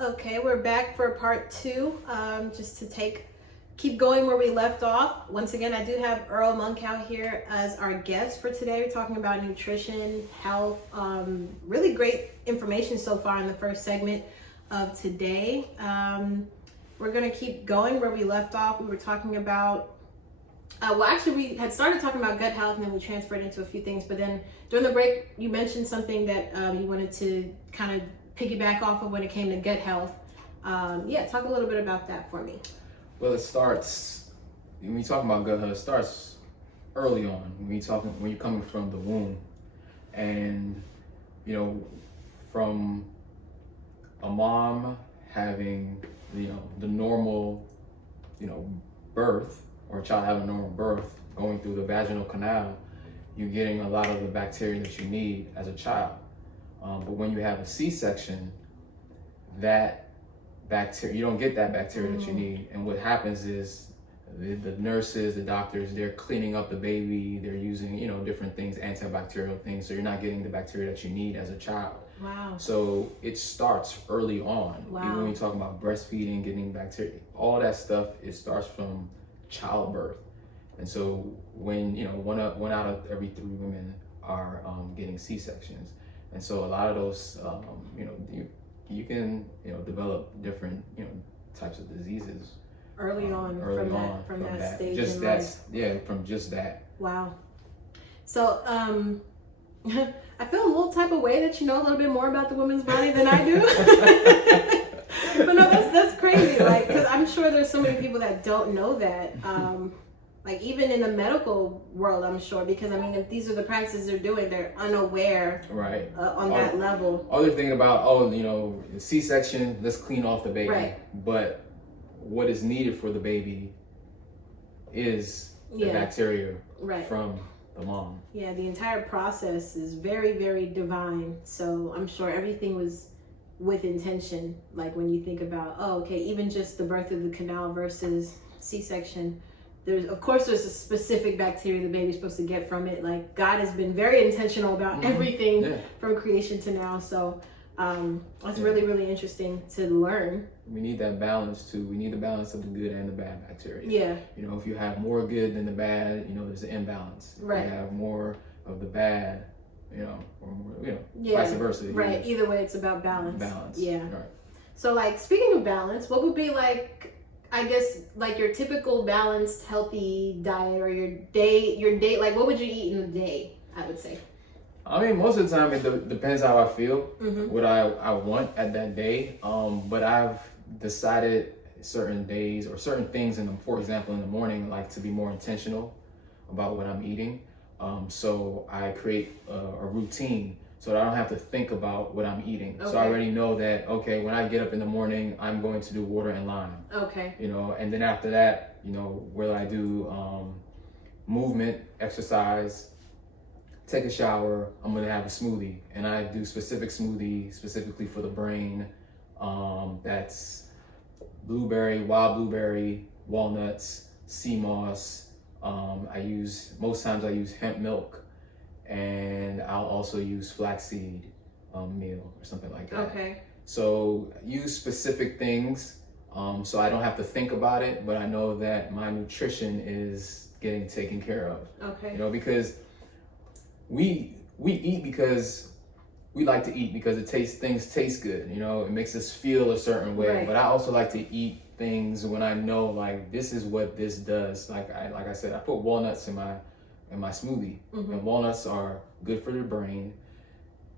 Okay, we're back for part 2. Just to keep going where we left off. Once again, I do have Earl Monkou here as our guest for today. We're talking about nutrition, health, really great information so far in the first segment of today. We're going to keep going where we left off. We were talking about, we had started talking about gut health and then we transferred into a few things. But then during the break, you mentioned something that you wanted to kind of piggyback off of when it came to gut health. Talk a little bit about that for me. Well, it starts, when you talk about gut health, it starts early on. When you're coming from the womb. And, from a mom having, the normal, birth, or a child having a normal birth, going through the vaginal canal, you're getting a lot of the bacteria that you need as a child. But when you have a C-section, that bacteria, you don't get that bacteria that you need. And what happens is the nurses, the doctors, they're cleaning up the baby. They're using, different things, antibacterial things. So you're not getting the bacteria that you need as a child. Wow. So it starts early on. Wow. Even when you talk about breastfeeding, getting bacteria, all that stuff, it starts from childbirth. And so when, one out of every 3 women are getting C-sections. And so a lot of those, you can, develop different, types of diseases Early on from that stage. Just that's, from just that. Wow. So, I feel a little type of way that you know a little bit more about the woman's body than I do. But no, that's crazy. Like, because I'm sure there's so many people that don't know that. Like even in the medical world, I'm sure, because if these are the practices they're doing, they're unaware, right, on that level. All they're thinking about, C-section, let's clean off the baby. Right. But what is needed for the baby is the bacteria from the mom. Yeah, the entire process is very, very divine. So I'm sure everything was with intention. Like when you think about, even just the birth of the canal versus C-section. There's a specific bacteria the baby's supposed to get from it. Like God has been very intentional about everything from creation to now. So that's really, really interesting to learn. We need that balance too. We need the balance of the good and the bad bacteria. Yeah. If you have more good than the bad, there's an imbalance. Right. If you have more of the bad, or more, vice versa. Right. Either way, it's about balance. Balance. Yeah. Right. So like speaking of balance, what would be like, I guess, like your typical balanced, healthy diet, or your day, like what would you eat in a day, I would say? Most of the time it depends how I feel, what I want at that day. But I've decided certain days or certain things for example, in the morning, like to be more intentional about what I'm eating. So I create a routine so that I don't have to think about what I'm eating. Okay. So I already know that, when I get up in the morning, I'm going to do water and lime. Okay. And then after that, whether I do movement, exercise, take a shower, I'm gonna have a smoothie. And I do specific smoothie specifically for the brain. That's blueberry, wild blueberry, walnuts, sea moss. Most times I use hemp milk. And I'll also use flaxseed meal or something like that. Okay. So use specific things so I don't have to think about it, but I know that my nutrition is getting taken care of. Okay. Because we eat because we like to eat because things taste good. It makes us feel a certain way. Right. But I also like to eat things when I know like this is what this does. Like I said, I put walnuts in my smoothie. And walnuts are good for the brain,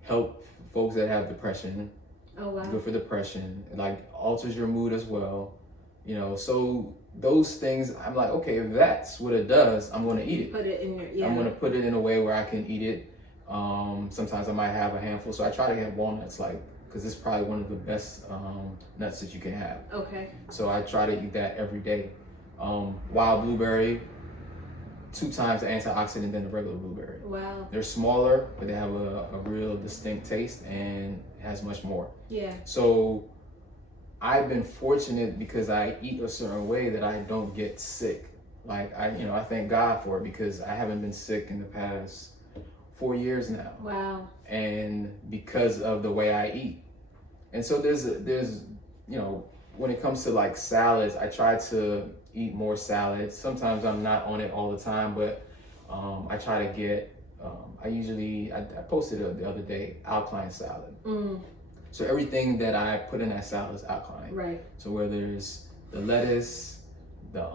help folks that have depression. Oh wow. Good for depression. It like alters your mood as well. So those things, I'm like, okay, if that's what it does, I'm gonna eat it. Put it in your I'm gonna put it in a way where I can eat it. Sometimes I might have a handful. So I try to get walnuts, because it's probably one of the best nuts that you can have. Okay. So I try to eat that every day. Wild blueberry, 2 times the antioxidant than the regular blueberry. Wow. They're smaller, but they have a real distinct taste and has much more. Yeah. So I've been fortunate because I eat a certain way that I don't get sick. Like I thank God for it because I haven't been sick in the past 4 years now. Wow. And because of the way I eat. And so there's when it comes to like salads, I try to eat more salads. Sometimes I'm not on it all the time, but I try to get, I posted the other day, alkaline salad. So everything that I put in that salad is alkaline. Right. So whether it's the lettuce, the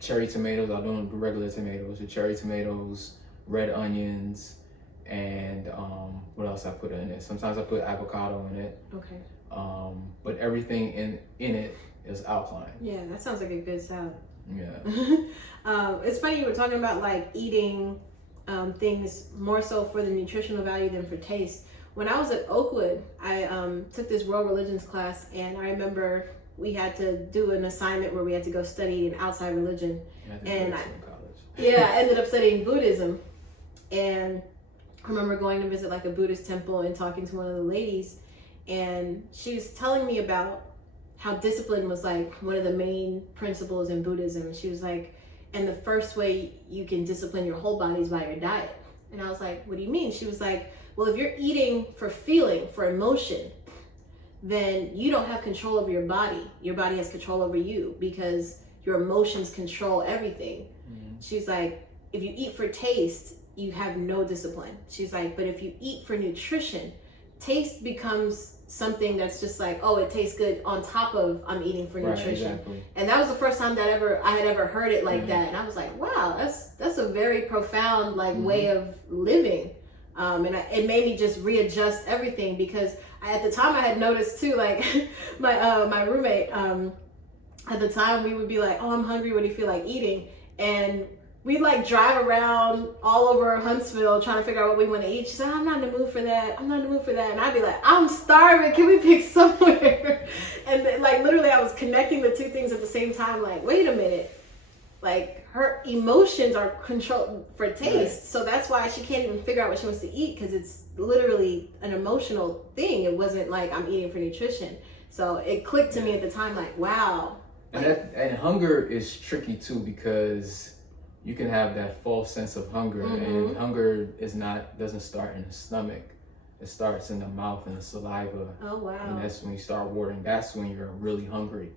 cherry tomatoes, I don't do regular tomatoes, the cherry tomatoes, red onions, and what else I put in it? Sometimes I put avocado in it. Okay. But everything in it is alkaline. Yeah, that sounds like a good salad. Yeah. It's funny you were talking about like eating things more so for the nutritional value than for taste. When I was at Oakwood, I took this world religions class, and I remember we had to do an assignment where we had to go study an outside religion. And I ended up studying Buddhism. And I remember going to visit like a Buddhist temple and talking to one of the ladies, and she was telling me about how discipline was like one of the main principles in Buddhism. She was like, and the first way you can discipline your whole body is by your diet. And I was like, what do you mean? She was like, well, if you're eating for feeling, for emotion, then you don't have control over your body. Your body has control over you because your emotions control everything. She's like, if you eat for taste, you have no discipline. She's like, but if you eat for nutrition, taste becomes something that's just like, oh, it tastes good on top of I'm eating for nutrition. Exactly. And that was the first time that I had ever heard it like that. And I was like, wow, that's a very profound like way of living. It made me just readjust everything, because at the time I had noticed too, like my roommate, at the time we would be like, oh, I'm hungry, what do you feel like eating? And we'd like drive around all over Huntsville trying to figure out what we want to eat. She's like, I'm not in the mood for that. I'm not in the mood for that. And I'd be like, I'm starving. Can we pick somewhere? And then, like, literally I was connecting the two things at the same time. Like, wait a minute. Like, her emotions are controlled for taste. Right. So that's why she can't even figure out what she wants to eat, because it's literally an emotional thing. It wasn't like I'm eating for nutrition. So it clicked to me at the time, like, wow. And hunger is tricky too, because you can have that false sense of hunger, and hunger doesn't start in the stomach. It starts in the mouth and the saliva. Oh, wow. And that's when you start watering. That's when you're really hungry.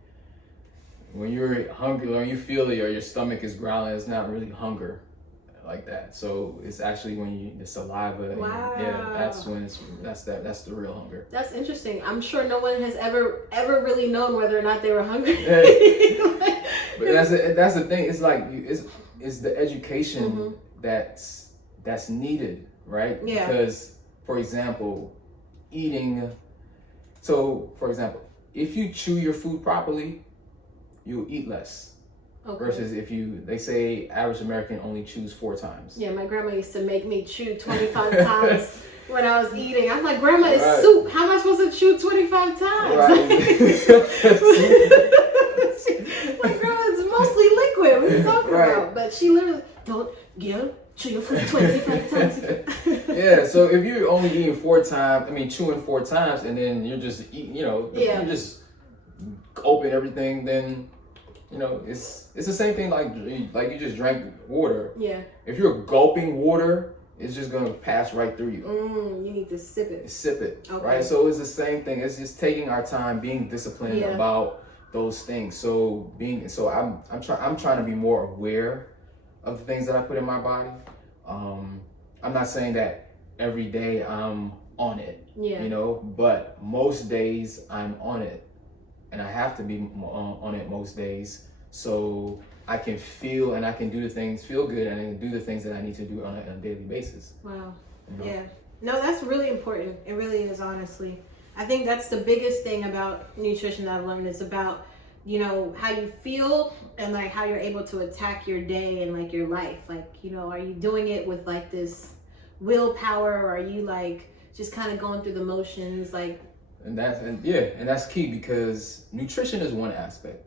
When you're hungry, or you feel it, or your stomach is growling, it's not really hunger like that. So it's actually when the saliva. Wow. That's when that's the real hunger. That's interesting. I'm sure no one has ever really known whether or not they were hungry. But that's the thing. It's like it's the education that's needed, right? Yeah. Because, for example, eating. So, for example, if you chew your food properly, you'll eat less. Okay. Versus they say average American only chews 4 times. Yeah, my grandma used to make me chew 25 times when I was eating. I'm like, Grandma, it's soup. How am I supposed to chew 25 times? Right. Like, Grandma, it's mostly liquid. What are you talking about? But she literally, chew your food 25 times. Yeah, so if you're only eating 4 times, chewing 4 times, and then you're just eating, you're just open everything, then it's the same thing like you just drank water. Yeah. If you're gulping water, it's just gonna pass right through you. You need to sip it. Okay. Right? So it's the same thing. It's just taking our time, being disciplined about those things. So I'm trying to be more aware of the things that I put in my body. I'm not saying that every day I'm on it. Yeah. But most days I'm on it. And I have to be on it most days, so I can feel and I can do the things, feel good, and I can do the things that I need to do on a daily basis. Wow. Yeah. No, that's really important. It really is, honestly. I think that's the biggest thing about nutrition that I've learned. Is about, how you feel and like how you're able to attack your day and like your life. Like, are you doing it with like this willpower, or are you like just kind of going through the motions, like? And that's key, because nutrition is one aspect.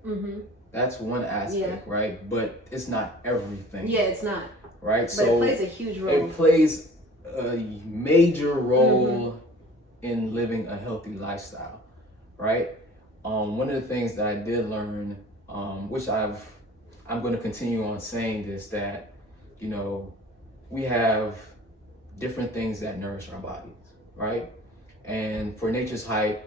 That's one aspect, right? But it's not everything. Yeah, it's not. Right? But so it plays a huge role. It plays a major role in living a healthy lifestyle, right? One of the things that I did learn, which I'm going to continue on saying this, that, we have different things that nourish our bodies, right? And for Nature's Hype,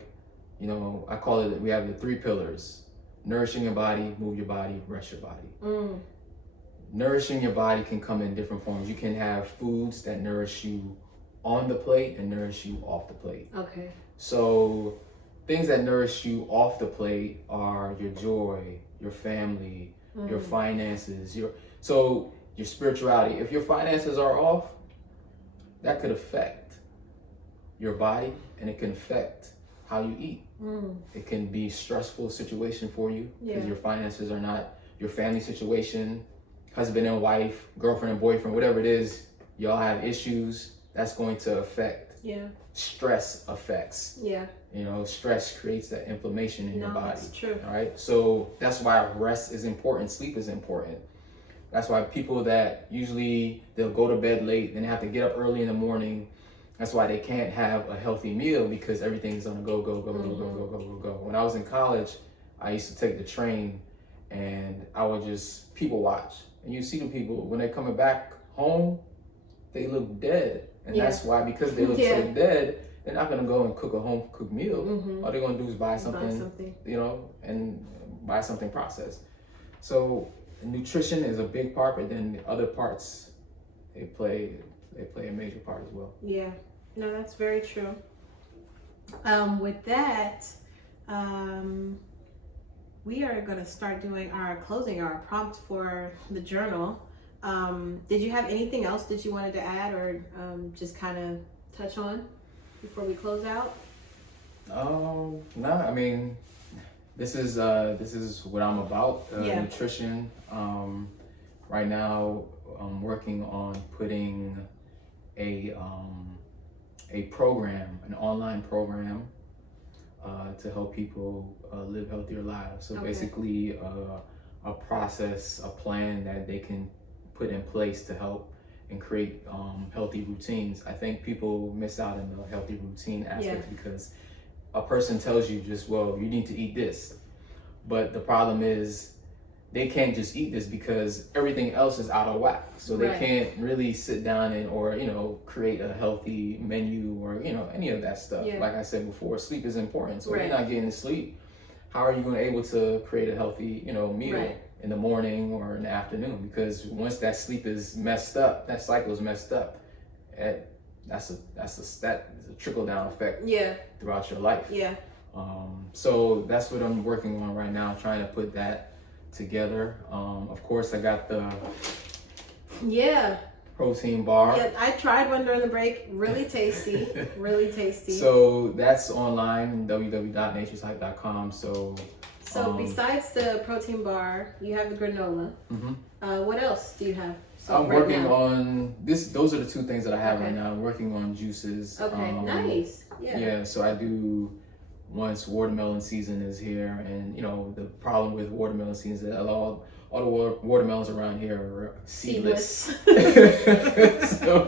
I call it, we have the 3 pillars: nourishing your body, move your body, rest your body. Nourishing your body can come in different forms. You can have foods that nourish you on the plate and nourish you off the plate. Okay. So things that nourish you off the plate are your joy, your family, your finances, your spirituality. If your finances are off, that could affect your body, and it can affect how you eat. It can be a stressful situation for you because your finances are not, your family situation, husband and wife, girlfriend and boyfriend, whatever it is, y'all have issues. That's going to affect. Stress affects. Stress creates that inflammation in your body. That's true. All right. So that's why rest is important. Sleep is important. That's why people that usually they'll go to bed late and they have to get up early in the morning. That's why they can't have a healthy meal, because everything's on a go. When I was in college, I used to take the train and I would just people watch. And you see the people, when they're coming back home, they look dead. And that's why, because they look so dead, they're not going to go and cook a home cooked meal. All they're going to do is buy something, and buy something processed. So nutrition is a big part, but then the other parts, they play a major part as well. Yeah, no, that's very true. With that, we are going to start doing our prompt for the journal. Did you have anything else that you wanted to add, or just kind of touch on before we close out? No, I mean, this is what I'm about, nutrition. Right now, I'm working on putting a program, an online program, to help people live healthier lives. So basically, a process, a plan that they can put in place to help and create healthy routines. I think people miss out on the healthy routine aspect because a person tells you just, well, you need to eat this. But the problem is they can't just eat this because everything else is out of whack. So they can't really sit down and, or, create a healthy menu or, any of that stuff. Like I said before, sleep is important. So if you're not getting to sleep, how are you going to be able to create a healthy, meal in the morning or in the afternoon? Because once that sleep is messed up, that cycle is messed up, that's a trickle down effect throughout your life. So that's what I'm working on right now, trying to put that together. Of course, I got the protein bar. Yeah, I tried one during the break. Really tasty. Really tasty. So that's online, www.nutritionfacts.com. So besides the protein bar, you have the granola. What else do you have? I'm working on this. Those are the 2 things that I have right now. I'm working on juices. Okay, nice. Yeah, so I do, once watermelon season is here, and the problem with watermelon season is that all the watermelons around here are seedless. So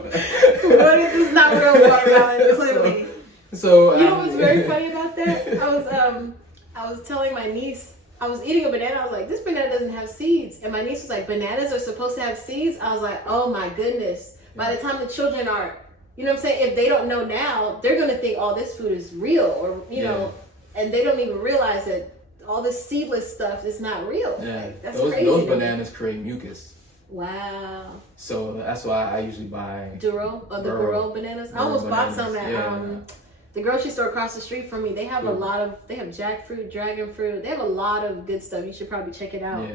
this is not real watermelon, clearly. So you know what's very funny about that? I was telling my niece, I was eating a banana. I was like, this banana doesn't have seeds. And my niece was like, bananas are supposed to have seeds? I was like, oh my goodness. By the time the children are, you know what I'm saying? If they don't know now, they're going to think, oh, this food is real, or, know, and they don't even realize that all this seedless stuff is not real. Like, that's crazy. Those bananas create mucus. Wow. So that's why I usually buy Duro, or the Burro bananas. I almost bought some at the grocery store across the street from me. They have they have jackfruit, dragon fruit. They have a lot of good stuff. You should probably check it out.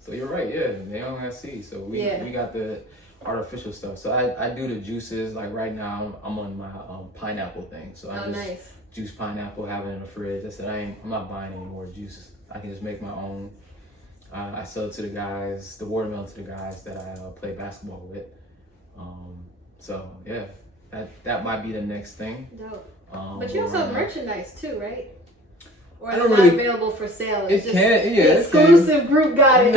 So you're right. Yeah, they don't have seeds. So we got the artificial stuff. So I do the juices. Like right now, I'm on my pineapple thing. So I just juice pineapple, have it in the fridge. I said I'm not buying any more juice. I can just make my own. I sell it to the guys, the watermelon to the guys that I play basketball with. So yeah. That might be the next thing. Dope. But you also have merchandise too, right? Or is it not available for sale? It's exclusive group got it.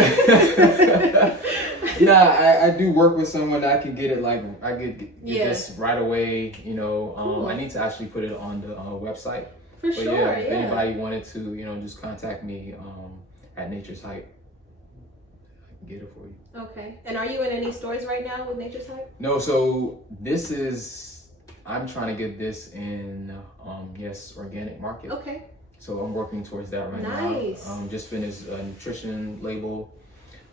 I do work with someone that I can get it. Like I get this right away. Cool. I need to actually put it on the website. For sure. If anybody wanted to, just contact me at Nature's Hype. Get it for you. Okay. And are you in any stores right now with Nature's Hype? No, so this is I'm trying to get this in organic market. Okay. So I'm working towards that right now. Just finished a nutrition label.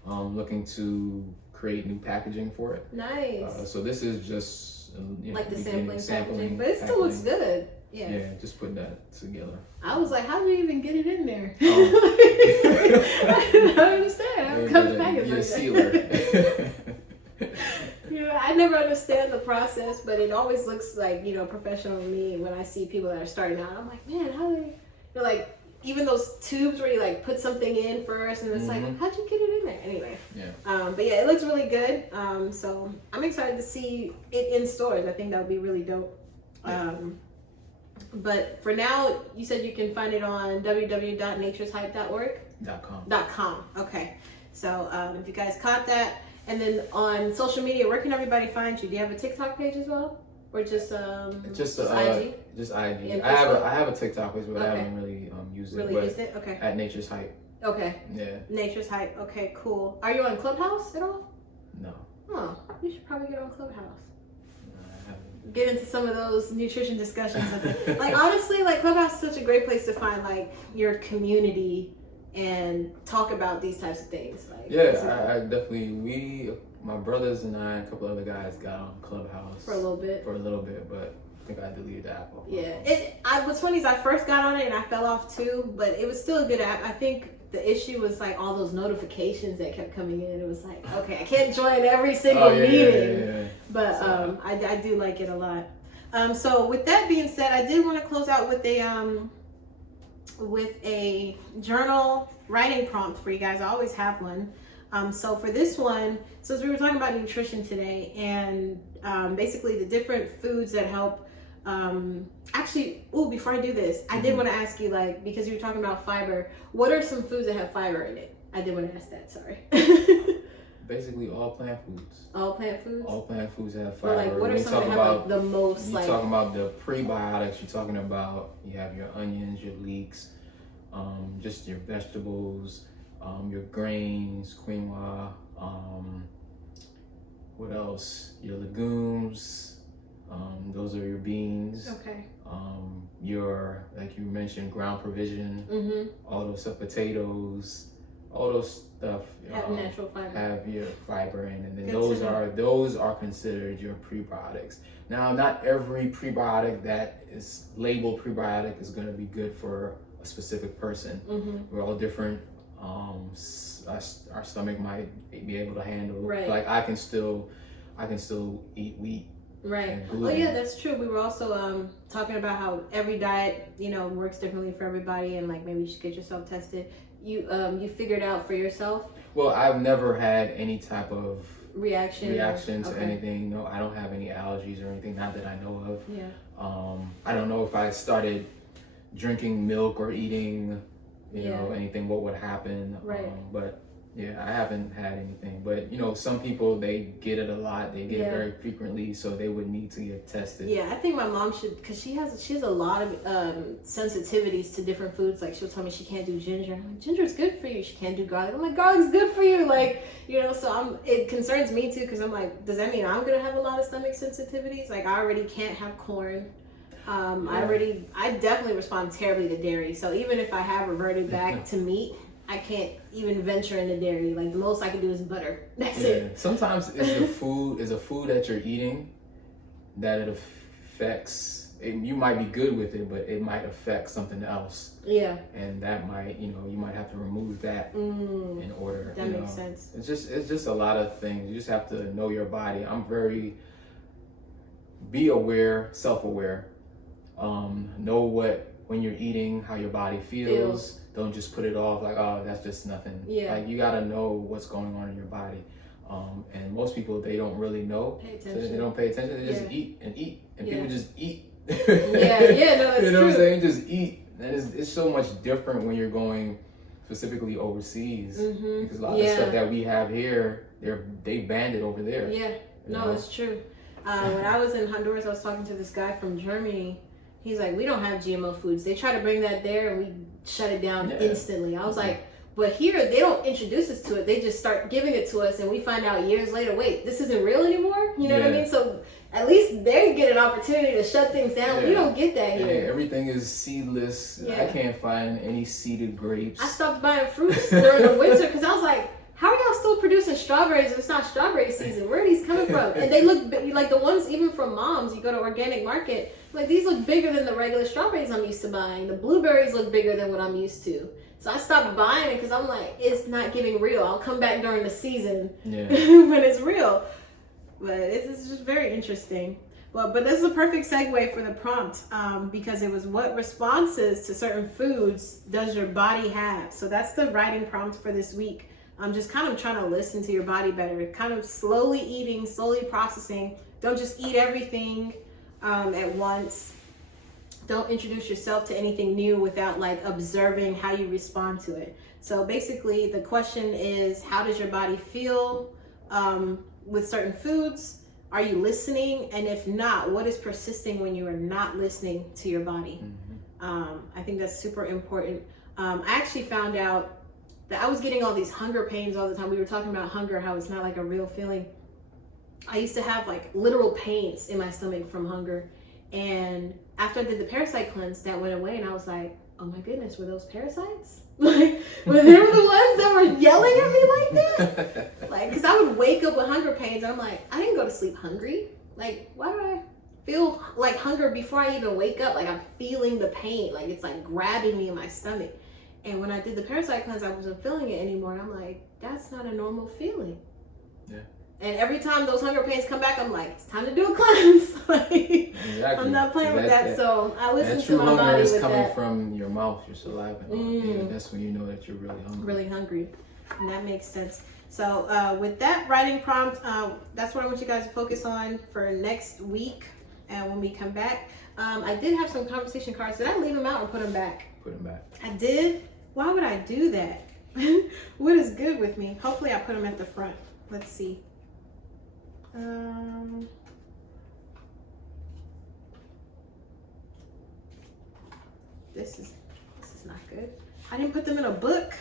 Looking to create new packaging for it. Nice. So this is just like the sampling packaging, but it still looks good. Yeah. Yeah, just putting that together. I was like, how do you even get it in there? I don't understand. How it comes packaged like sealer. Yeah, I never understand the process, but it always looks like, professional to me when I see people that are starting out. I'm like, man, how do they're like, even those tubes where you like put something in first and it's like, how'd you get it in there? Anyway. Yeah. But yeah, it looks really good. So I'm excited to see it in stores. I think that would be really dope. But for now, you said you can find it on www.natureshype.org? .com. Okay. So if you guys caught that. And then on social media, where can everybody find you? Do you have a TikTok page as well? Or just IG? Just IG. I have a TikTok page, but I haven't really used it. Used it? Okay. At Nature's Hype. Okay. Yeah. Nature's Hype. Okay, cool. Are you on Clubhouse at all? No. Oh, you should probably get on Clubhouse. Get into some of those nutrition discussions. Like honestly, like Clubhouse is such a great place to find like your community and talk about these types of things. Like, I definitely, my brothers and I, and a couple other guys got on Clubhouse for a little bit, but I think I deleted the app. What's funny is I first got on it and I fell off too, but it was still a good app. I think the issue was like all those notifications that kept coming in. It was like, okay, I can't join every single meeting, but I do like it a lot. So with that being said, I did want to close out with a journal writing prompt for you guys. I always have one. So for this one, since we were talking about nutrition today and basically the different foods that help. Before I do this, I did want to ask you, like, because you were talking about fiber, what are some foods that have fiber in it? I did want to ask that, sorry. Basically all plant foods. All plant foods? All plant foods have fiber. Or like, what are some that have like the most, you're talking about the prebiotics, you're talking about, you have your onions, your leeks, just your vegetables, your grains, quinoa, what else? Your legumes, those are your beans. Okay. Your, like you mentioned, ground provision, all those stuff, potatoes, all those stuff have natural fiber. Have your fiber in, and then those are considered your prebiotics. Now, not every prebiotic that is labeled prebiotic is going to be good for a specific person. We're all different. Our stomach might be able to handle. Right. Like I can still eat wheat. Right. Oh yeah, that's true. We were also talking about how every diet, works differently for everybody, and like maybe you should get yourself tested. You figured out for yourself? Well, I've never had any type of reaction to anything. No, I don't have any allergies or anything, not that I know of. Yeah. I don't know if I started drinking milk or eating, anything, what would happen. Right. But yeah, I haven't had anything. But some people, they get it a lot. They get it very frequently, so they would need to get tested. Yeah, I think my mom should, because she has a lot of sensitivities to different foods. Like she'll tell me she can't do ginger. I'm like, ginger's good for you. She can't do garlic. I'm like, garlic's good for you. Like, so it concerns me too, because I'm like, does that mean I'm gonna have a lot of stomach sensitivities? Like I already can't have corn. I definitely respond terribly to dairy. So even if I have reverted back to meat, I can't even venture into dairy. Like the most I can do is butter. That's it. Sometimes it's a food that you're eating that it affects. You might be good with it, but it might affect something else. Yeah. And that might, you might have to remove that in order. That makes sense. It's just a lot of things. You just have to know your body. Be aware, self-aware. Know when you're eating, how your body feels. Don't just put it off like, oh, that's just nothing. Yeah. Like you gotta know what's going on in your body. And most people, they don't really know. So they don't pay attention. They just eat. And people just eat. No, that's true. You know what I'm saying? Just eat. And it's so much different when you're going specifically overseas. Because a lot of stuff that we have here, they banned it over there. Yeah. No, it's true. When I was in Honduras, I was talking to this guy from Germany. He's like, we don't have GMO foods. They try to bring that there and we shut it down instantly. I was like, but here they don't introduce us to it. They just start giving it to us and we find out years later, wait, this isn't real anymore? You know what I mean? So at least they get an opportunity to shut things down. We don't get that here. Yeah, everything is seedless. Yeah. I can't find any seeded grapes. I stopped buying fruits during the winter because I was like, how are y'all still producing strawberries if it's not strawberry season? Where are these coming from? And they look like the ones even from Mom's. You go to organic market, like these look bigger than the regular strawberries I'm used to buying. The blueberries look bigger than what I'm used to. So I stopped buying it because I'm like, it's not giving real. I'll come back during the season when it's real. But it's just very interesting. Well, but this is a perfect segue for the prompt because it was what responses to certain foods does your body have? So that's the writing prompt for this week. I'm just kind of trying to listen to your body better, kind of slowly eating, slowly processing. Don't just eat everything at once. Don't introduce yourself to anything new without like observing how you respond to it. So basically the question is, how does your body feel with certain foods? Are you listening? And if not, what is persisting when you are not listening to your body? I think that's super important. I actually found out that I was getting all these hunger pains all the time. We were talking about hunger, how it's not like a real feeling. I used to have like literal pains in my stomach from hunger. And after I did the parasite cleanse, that went away. And I was like, oh my goodness, were those parasites? Like, were they the ones that were yelling at me like that? Like, because I would wake up with hunger pains. And I'm like, I didn't go to sleep hungry. Like, why do I feel like hunger before I even wake up? Like, I'm feeling the pain. Like, it's like grabbing me in my stomach. And when I did the parasite cleanse, I wasn't feeling it anymore. And I'm like, that's not a normal feeling. Yeah. And every time those hunger pains come back, I'm like, it's time to do a cleanse. Like, exactly. I'm not playing with that. So I listen to my body with that. That true hunger is coming from your mouth, your saliva. And that's when you know that you're really hungry. Really hungry. And that makes sense. So with that writing prompt, that's what I want you guys to focus on for next week. And when we come back, I did have some conversation cards. Did I leave them out or put them back? Put them back. I did? Why would I do that? What is good with me? Hopefully I put them at the front. Let's see. This is not good. I didn't put them in a book.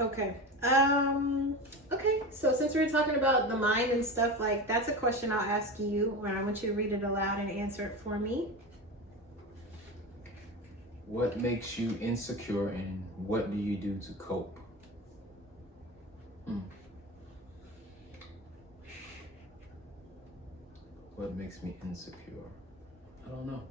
Okay. Okay. So since we were talking about the mind and stuff, like that's a question I'll ask you, where I want you to read it aloud and answer it for me. What makes you insecure and what do you do to cope? What makes me insecure? I don't know.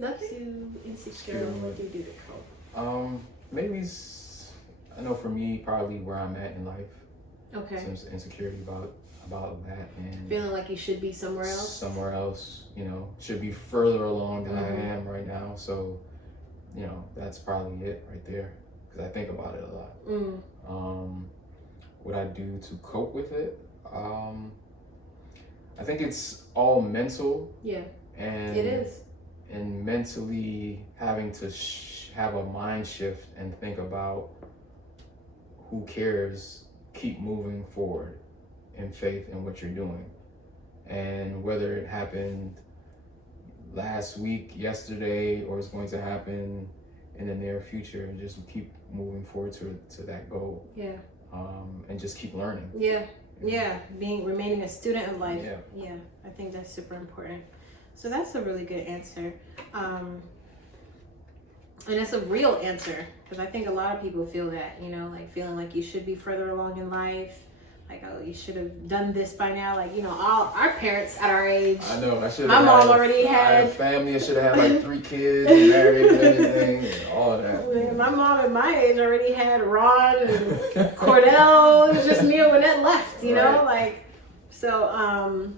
Nothing insecure. What do you do to cope? Maybe I know for me, probably where I'm at in life. Okay. Some insecurity about that and feeling like you should be somewhere else. Somewhere else, should be further along than I am right now. So, that's probably it right there. Because I think about it a lot. What I do to cope with it, I think it's all mental. Yeah, and it is. And mentally having to have a mind shift and think about who cares, keep moving forward in faith in what you're doing. And whether it happened last week, yesterday, or it's going to happen in the near future, and just keep moving forward to that goal. Yeah. And just keep learning. Yeah. Yeah. Remaining a student of life. Yeah. Yeah. I think that's super important. So that's a really good answer. And it's a real answer, because I think a lot of people feel that, like feeling like you should be further along in life. Like, oh, you should have done this by now. Like, all our parents at our age. I know. I should have. My mom already had a family. I should have had like 3 kids, and married, and everything, and all of that. Man, my mom at my age already had Ron and Cordell. It was just me and Lynette left. You know, like, so.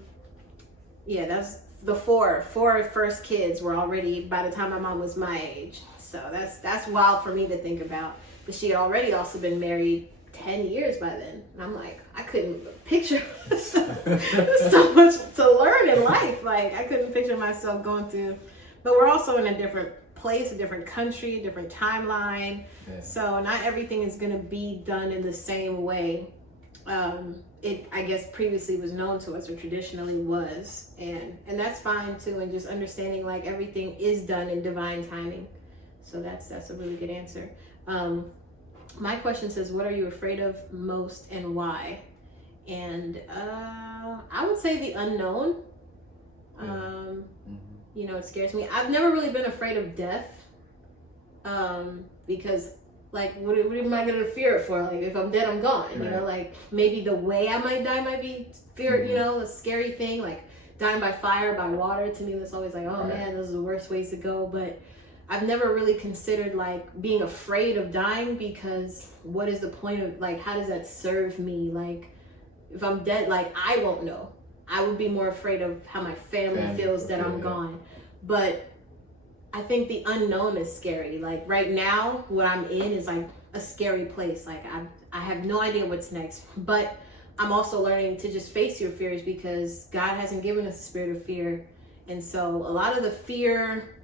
Yeah, that's the four first kids were already by the time my mom was my age. So that's wild for me to think about. But she had already also been married 10 years by then. And I'm like, I couldn't picture so much to learn in life. Like, I couldn't picture myself going through. But we're also in a different place, a different country, a different timeline. Yeah. So not everything is going to be done in the same way. It, I guess, previously was known to us, or traditionally was. And that's fine too. And just understanding like everything is done in divine timing. So that's a really good answer. My question says, what are you afraid of most and why? And I would say the unknown. You know, it scares me. I've never really been afraid of death, because like, what am I gonna fear it for? Like, if I'm dead, I'm gone. You know, like maybe the way I might die might be fear. You know, a scary thing, like dying by fire, by water. To me, that's always like, oh man, those are the worst ways to go. But I've never really considered like being afraid of dying, because what is the point of, like, how does that serve me? Like, if I'm dead, like, I won't know. I would be more afraid of how my family feels that I'm gone. But I think the unknown is scary. Like right now, what I'm in is like a scary place. Like I have no idea what's next. But I'm also learning to just face your fears, because God hasn't given us a spirit of fear. And so a lot of the fear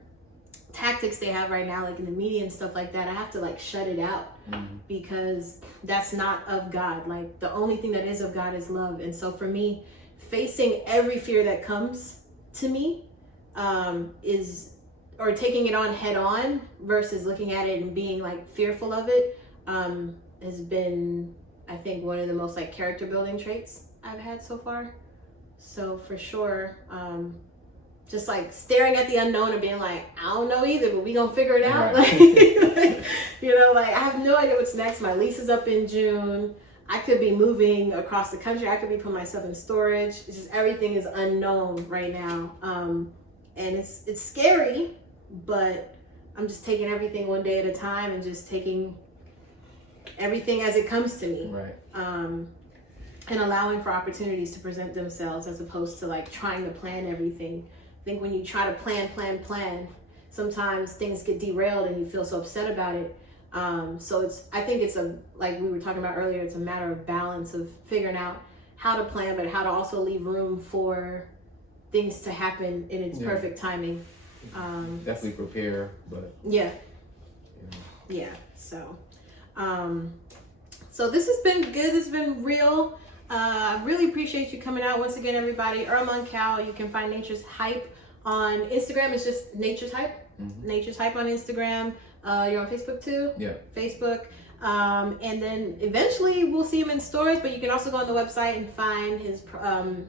tactics they have right now, like in the media and stuff like that, I have to like shut it out, because that's not of God. Like the only thing that is of God is love. And so for me, facing every fear that comes to me or taking it on head on versus looking at it and being like fearful of it, has been, I think, one of the most like character building traits I've had so far. So for sure, just like staring at the unknown and being like, I don't know either, but we gonna figure it out. Like, you know, like I have no idea what's next. My lease is up in June. I could be moving across the country. I could be putting myself in storage. It's just, everything is unknown right now. And it's scary, but I'm just taking everything one day at a time and just taking everything as it comes to me. And allowing for opportunities to present themselves, as opposed to like trying to plan everything. I think when you try to plan, sometimes things get derailed and you feel so upset about it. So I think it's like we were talking about earlier, it's a matter of balance, of figuring out how to plan, but how to also leave room for things to happen in its perfect timing. Definitely prepare, but so this has been good. This has been real. I really appreciate you coming out once again, everybody. Earl Monkou. You can find Nature's Hype on Instagram. It's just Nature's Hype. Nature's Hype on Instagram. You're on Facebook too? Yeah. Facebook. And then eventually we'll see him in stores, but you can also go on the website and find his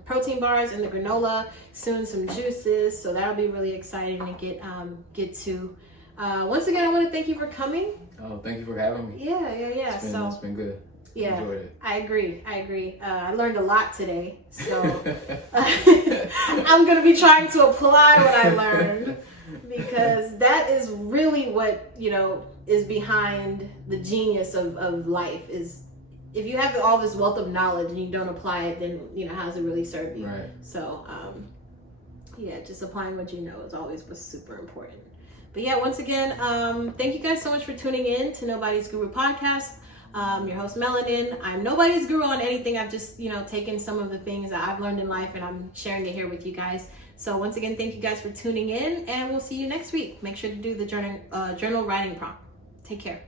protein bars and the granola, soon some juices. So that'll be really exciting to get to. Once again, I want to thank you for coming. Oh, thank you for having me. Yeah. It's been good. Yeah, enjoyed it. I agree. I learned a lot today, so I'm going to be trying to apply what I learned, because that is really what, you know, is behind the genius of life. Is if you have all this wealth of knowledge and you don't apply it, then, you know, how does it really serve you? Right. So, just applying what you know is always what's super important. But yeah, once again, thank you guys so much for tuning in to Nobody's Guru Podcast. Your host Melanin. I'm nobody's guru on anything. I've just, taken some of the things that I've learned in life and I'm sharing it here with you guys. So once again, thank you guys for tuning in, and we'll see you next week. Make sure to do the journal writing prompt. Take care.